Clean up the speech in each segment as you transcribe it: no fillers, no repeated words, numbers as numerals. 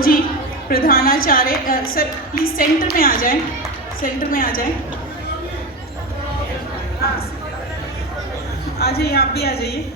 जी प्रधानाचार्य sir please centre में आ जाएं, सेंटर में आ जाएं। आ जाइए, आप भी आ जाइए।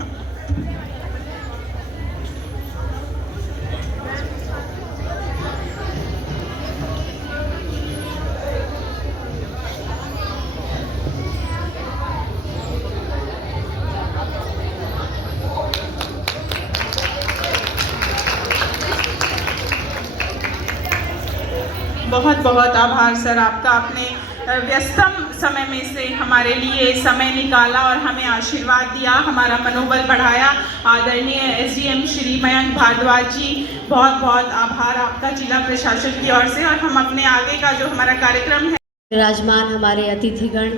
बहुत बहुत आभार सर आपका, आपने व्यस्तम समय में से हमारे लिए समय निकाला और हमें आशीर्वाद दिया, हमारा मनोबल बढ़ाया। आदरणीय एसडीएम श्री मयंक भारद्वाज जी, बहुत बहुत आभार आपका जिला प्रशासन की ओर से। और हम अपने आगे का जो हमारा कार्यक्रम है, विराजमान हमारे अतिथिगण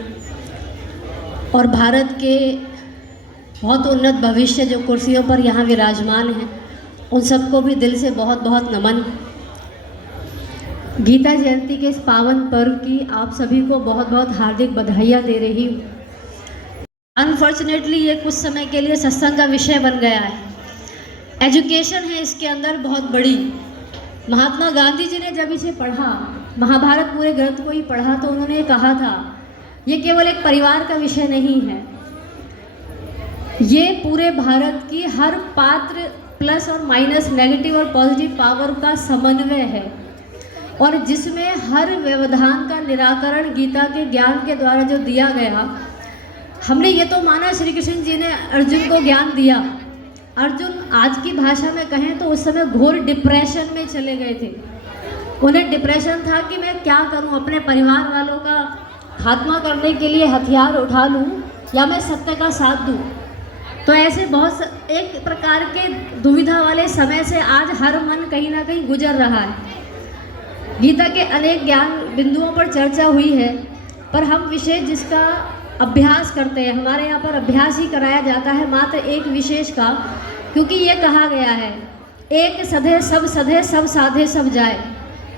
और भारत के बहुत उन्नत भविष्य जो कुर्सियों पर यहाँ विराजमान हैं, उन सबको भी दिल से बहुत बहुत नमन। गीता जयंती के इस पावन पर्व की आप सभी को बहुत बहुत हार्दिक बधाइयाँ दे रही हूँ। अनफॉर्चुनेटली ये कुछ समय के लिए सत्संग का विषय बन गया है। एजुकेशन है इसके अंदर बहुत बड़ी। महात्मा गांधी जी ने जब इसे पढ़ा, महाभारत पूरे ग्रंथ को ही पढ़ा, तो उन्होंने कहा था ये केवल एक परिवार का विषय नहीं है, ये पूरे भारत की हर पात्र प्लस और माइनस, नेगेटिव और पॉजिटिव पावर का समन्वय है, और जिसमें हर व्यवधान का निराकरण गीता के ज्ञान के द्वारा जो दिया गया। हमने ये तो माना श्री कृष्ण जी ने अर्जुन को ज्ञान दिया। अर्जुन आज की भाषा में कहें तो उस समय घोर डिप्रेशन में चले गए थे। उन्हें डिप्रेशन था कि मैं क्या करूं, अपने परिवार वालों का खात्मा करने के लिए हथियार उठा लूं या मैं सत्य का साथ दूं। तो ऐसे बहुत एक प्रकार के दुविधा वाले समय से आज हर मन कहीं ना कहीं गुजर रहा है। गीता के अनेक ज्ञान बिंदुओं पर चर्चा हुई है, पर हम विशेष जिसका अभ्यास करते हैं, हमारे यहाँ पर अभ्यास ही कराया जाता है मात्र एक विशेष का, क्योंकि ये कहा गया है एक सधे सब साधे सब जाए।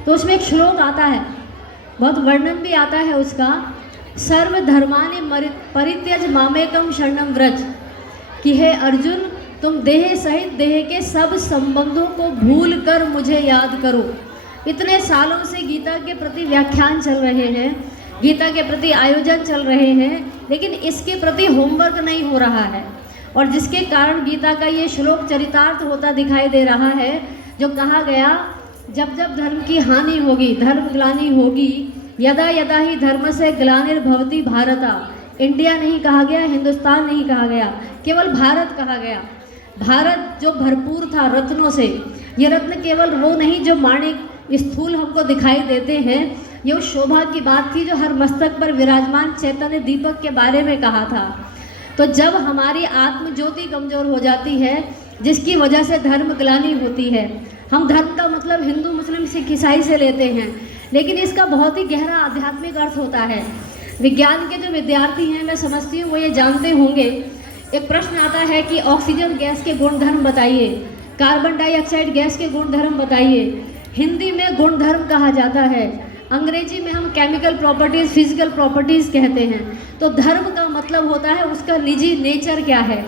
तो उसमें एक श्लोक आता है, बहुत वर्णन भी आता है उसका, सर्वधर्मानि परित्यज मामेकम शरणम व्रज, कि हे अर्जुन तुम देह सहित देह के सब संबंधों को भूल कर मुझे याद करो। इतने सालों से गीता के प्रति व्याख्यान चल रहे हैं, गीता के प्रति आयोजन चल रहे हैं, लेकिन इसके प्रति होमवर्क नहीं हो रहा है, और जिसके कारण गीता का ये श्लोक चरितार्थ होता दिखाई दे रहा है, जो कहा गया जब जब धर्म की हानि होगी, धर्म ग्लानि होगी, यदा यदा ही धर्म से ग्लानिर्भवति भारता। इंडिया नहीं कहा गया, हिंदुस्तान नहीं कहा गया, केवल भारत कहा गया। भारत जो भरपूर था रत्नों से, ये रत्न केवल वो नहीं जो माणिक स्थूल हमको दिखाई देते हैं, ये उस शोभा की बात थी जो हर मस्तक पर विराजमान चैतन्य दीपक के बारे में कहा था। तो जब हमारी आत्म ज्योति कमजोर हो जाती है, जिसकी वजह से धर्म ग्लानि होती है, हम धर्म का मतलब हिंदू मुस्लिम सिख ईसाई से लेते हैं, लेकिन इसका बहुत ही गहरा आध्यात्मिक अर्थ होता है। विज्ञान के जो विद्यार्थी हैं, मैं समझती हूँ वो ये जानते होंगे। एक प्रश्न आता है कि ऑक्सीजन गैस के गुणधर्म बताइए, कार्बन डाइऑक्साइड गैस के गुणधर्म बताइए। हिंदी में गुणधर्म कहा जाता है, अंग्रेजी में हम केमिकल प्रॉपर्टीज़, फिजिकल प्रॉपर्टीज़ कहते हैं। तो धर्म का मतलब होता है उसका निजी नेचर क्या है।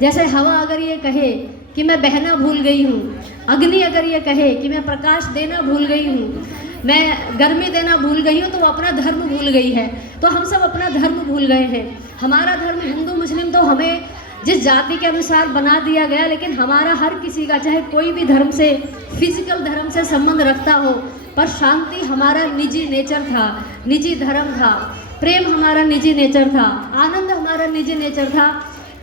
जैसे हवा अगर ये कहे कि मैं बहना भूल गई हूँ, अग्नि अगर ये कहे कि मैं प्रकाश देना भूल गई हूँ, मैं गर्मी देना भूल गई हूँ, तो वो अपना धर्म भूल गई है। तो हम सब अपना धर्म भूल गए हैं। हमारा धर्म हिंदू मुस्लिम तो हमें जिस जाति के अनुसार बना दिया गया, लेकिन हमारा हर किसी का, चाहे कोई भी धर्म से, फिजिकल धर्म से संबंध रखता हो, पर शांति हमारा निजी नेचर था, निजी धर्म था, प्रेम हमारा निजी नेचर था, आनंद हमारा निजी नेचर था।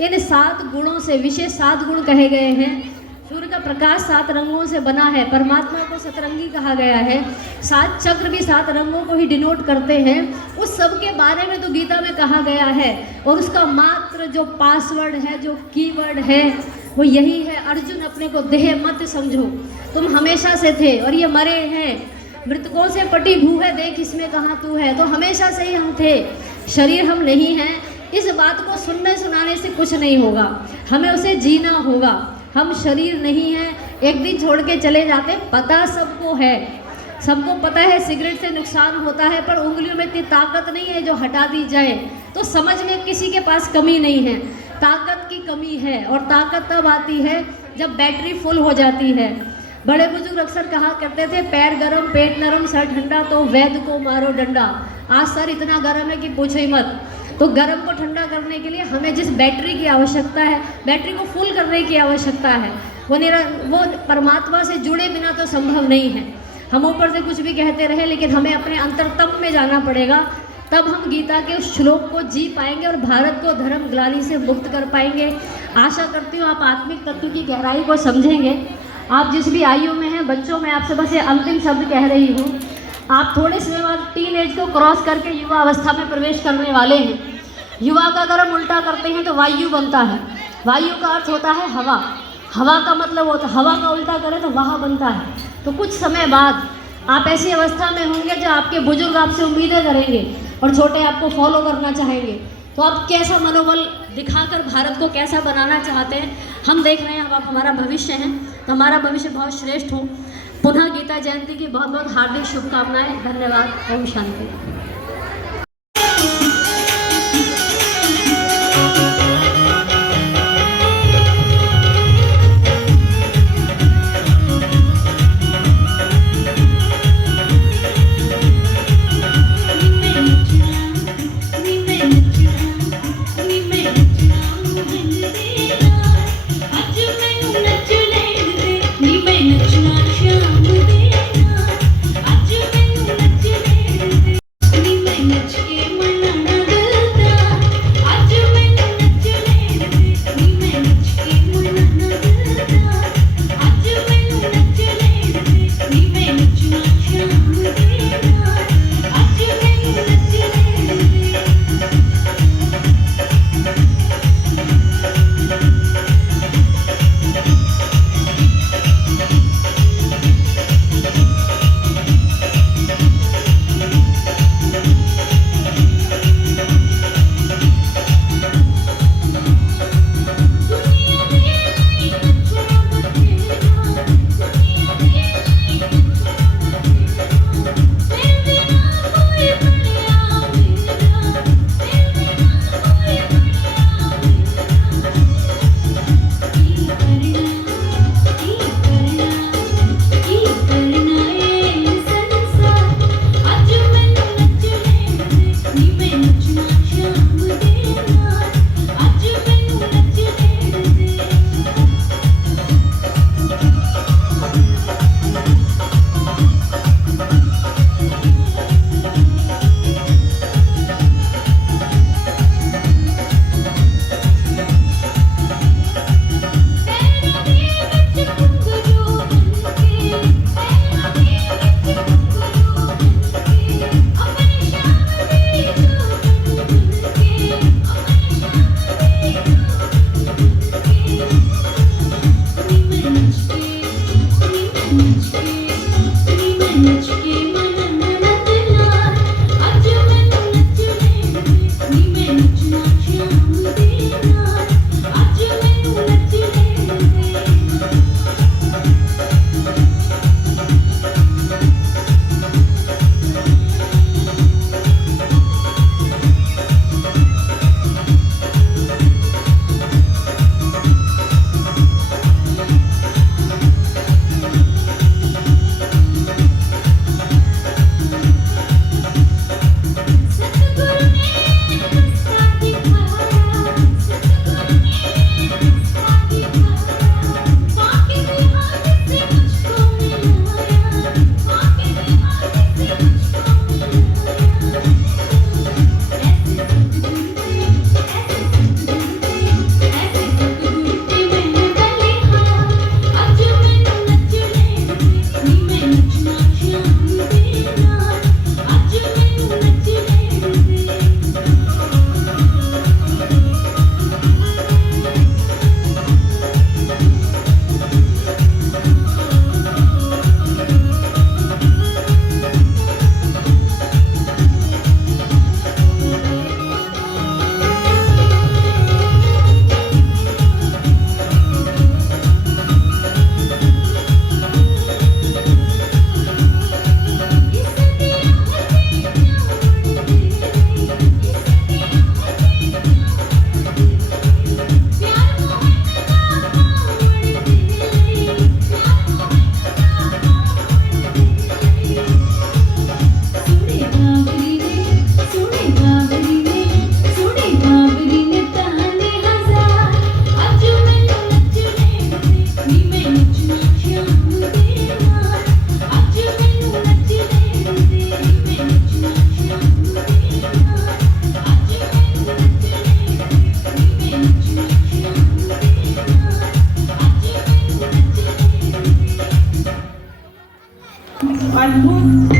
इन 7 गुणों से, विशेष 7 गुण कहे गए हैं। सूर्य का प्रकाश 7 रंगों से बना है, परमात्मा को सतरंगी कहा गया है, 7 चक्र भी 7 रंगों को ही डिनोट करते हैं। उस सब के बारे में तो गीता में कहा गया है, और उसका मात्र जो पासवर्ड है, जो कीवर्ड है, वो यही है, अर्जुन अपने को देह मत समझो, तुम हमेशा से थे और ये मरे हैं, मृतकों से पटी भू है, देख इसमें कहाँ तू है। तो हमेशा से ही हम थे, शरीर हम नहीं हैं। इस बात को सुनने सुनाने से कुछ नहीं होगा, हमें उसे जीना होगा। हम शरीर नहीं हैं, एक दिन छोड़ के चले जाते, पता सबको है, सबको पता है सिगरेट से नुकसान होता है, पर उंगलियों में इतनी ताकत नहीं है जो हटा दी जाए। तो समझ में किसी के पास कमी नहीं है, ताकत की कमी है, और ताकत तब आती है जब बैटरी फुल हो जाती है। बड़े बुजुर्ग अक्सर कहा करते थे, पैर गरम पेट नरम सर ठंडा तो वैद्य को मारो डंडा। आज सर इतना गर्म है कि पूछो ही मत। तो गर्म को ठंडा करने के लिए हमें जिस बैटरी की आवश्यकता है, बैटरी को फुल करने की आवश्यकता है, वो परमात्मा से जुड़े बिना तो संभव नहीं है। हम ऊपर से कुछ भी कहते रहे, लेकिन हमें अपने अंतरतम में जाना पड़ेगा, तब हम गीता के उस श्लोक को जी पाएंगे और भारत को धर्म ग्लानि से मुक्त कर पाएंगे। आशा करती हूँ आप आत्मिक तत्व की गहराई को समझेंगे। आप जिस भी आयु में हैं, बच्चों में आपसे बस ये अंतिम शब्द कह रही हूँ, आप थोड़े समय बाद टीन एज को क्रॉस करके युवा अवस्था में प्रवेश करने वाले हैं। युवा का अगर हम उल्टा करते हैं तो वायु बनता है। वायु का अर्थ होता है हवा। हवा का मतलब होता है, हवा का उल्टा करें तो वहा बनता है। तो कुछ समय बाद आप ऐसी अवस्था में होंगे जो आपके बुजुर्ग आपसे उम्मीदें करेंगे और छोटे आपको फॉलो करना चाहेंगे। तो आप कैसा मनोबल दिखाकर भारत को कैसा बनाना चाहते हैं, हम देख रहे हैं। अब आप हमारा भविष्य हैं, तो हमारा भविष्य बहुत श्रेष्ठ हो। पुनः गीता जयंती की बहुत बहुत हार्दिक शुभकामनाएं। धन्यवाद। ओम शांति। अद्भुत।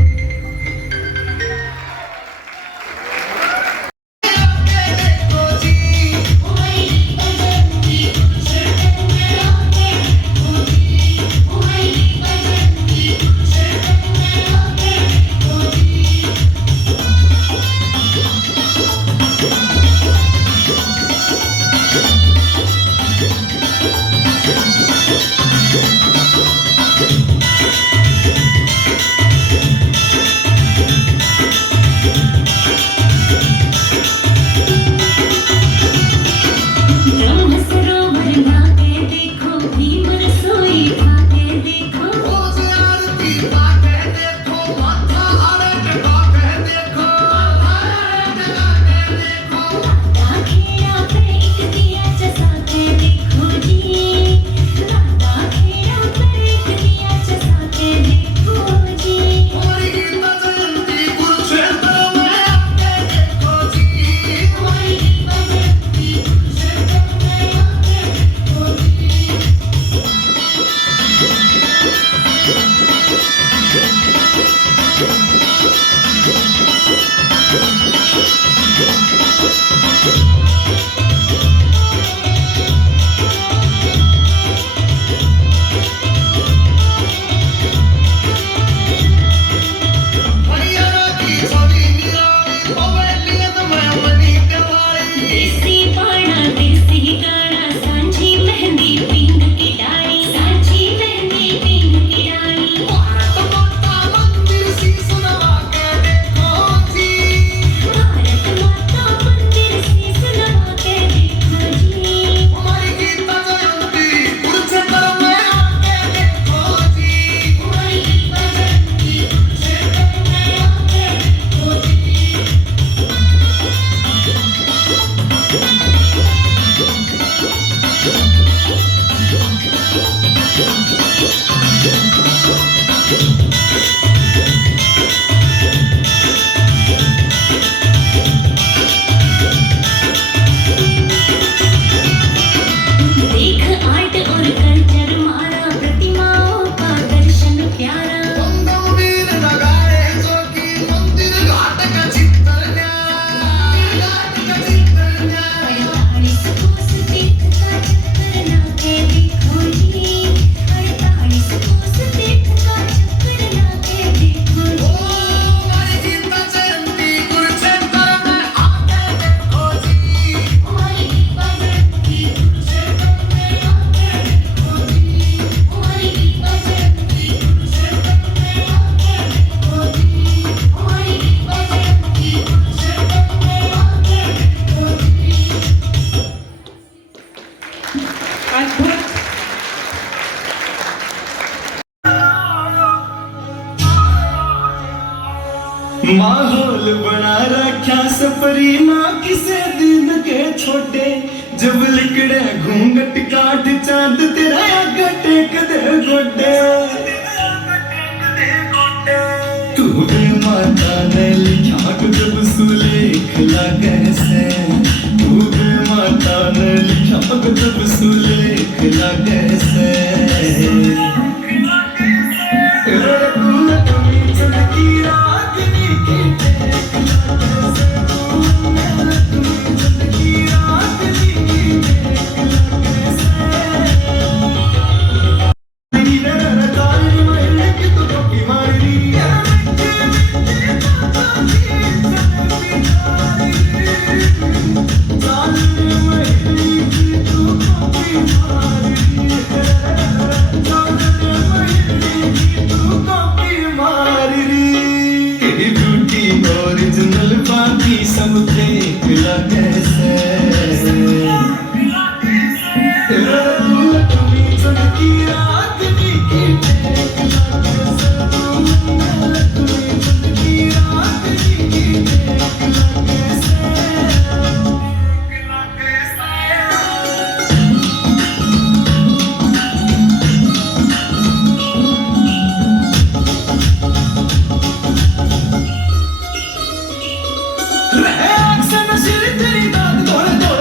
माहौल बना रखा सपरी माँ किसे दिन के छोटे जब लिकड़े घूंघट काट चांद तेरा आगा टेक दे गोडे तू भी माता ने लिखा जब सुलेख लगे से तू भी माता ने लिखा जब सुलेख लगे से ओरिजिनल बाकी सब फेक लगे से तुम्हें चमकी रात की टेक लगे से तुम्हें चमकी रात की टेक लगे से तेरी दाद दौड़े दौड़े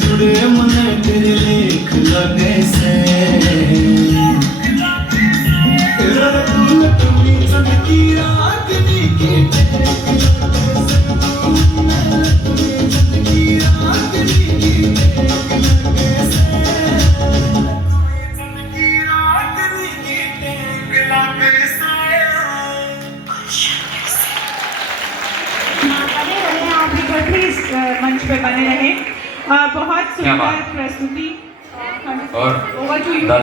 जुड़े मन तेरे लेख लगे से की रागनी की बने रहे आप भी इस मंच पे बने रहे बहुत क्या सुंदर बात। प्रस्तुति और ओवर टू यू